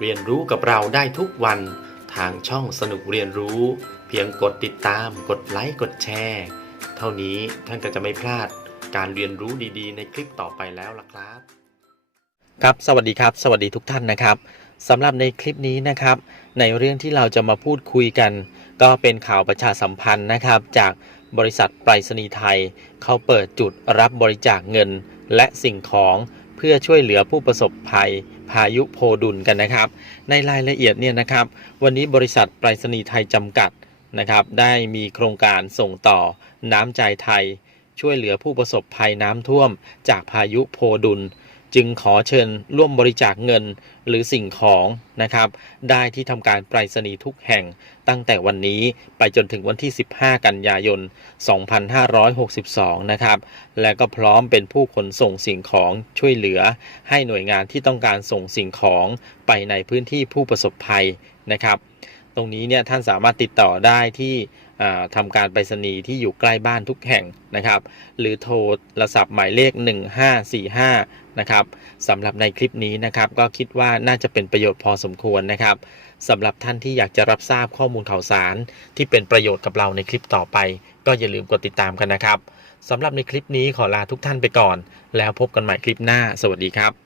เรียนรู้กับเราได้ทุกวันทางช่องสนุกเรียนรู้เพียงกดติดตามกดไลค์กดแชร์เท่านี้ท่านก็จะไม่พลาดการเรียนรู้ดีๆในคลิปต่อไปแล้วล่ะครับครับสวัสดีครับสวัสดีทุกท่านนะครับสำหรับในคลิปนี้นะครับในเรื่องที่เราจะมาพูดคุยกันก็เป็นข่าวประชาสัมพันธ์นะครับจากบริษัทไปรษณีย์ไทยเขาเปิดจุดรับบริจาคเงินและสิ่งของเพื่อช่วยเหลือผู้ประสบภัยพายุโพดุลกันนะครับในรายละเอียดเนี่ยนะครับวันนี้บริษัทไปรษณีย์ไทยจำกัดนะครับได้มีโครงการส่งต่อน้ำใจไทยช่วยเหลือผู้ประสบภัยน้ำท่วมจากพายุโพดุลจึงขอเชิญร่วมบริจาคเงินหรือสิ่งของนะครับได้ที่ทำการไปรษณีย์ทุกแห่งตั้งแต่วันนี้ไปจนถึงวันที่15กันยายน2562นะครับและก็พร้อมเป็นผู้ขนส่งสิ่งของช่วยเหลือให้หน่วยงานที่ต้องการส่งสิ่งของไปในพื้นที่ผู้ประสบภัยนะครับตรงนี้เนี่ยท่านสามารถติดต่อได้ที่ทำการไปรษณีย์ที่อยู่ใกล้บ้านทุกแห่งนะครับหรือโทรศัพท์หมายเลข1545นะครับสำหรับในคลิปนี้นะครับก็คิดว่าน่าจะเป็นประโยชน์พอสมควรนะครับสำหรับท่านที่อยากจะรับทราบข้อมูลข่าวสารที่เป็นประโยชน์กับเราในคลิปต่อไปก็อย่าลืมกดติดตามกันนะครับสำหรับในคลิปนี้ขอลาทุกท่านไปก่อนแล้วพบกันใหม่คลิปหน้าสวัสดีครับ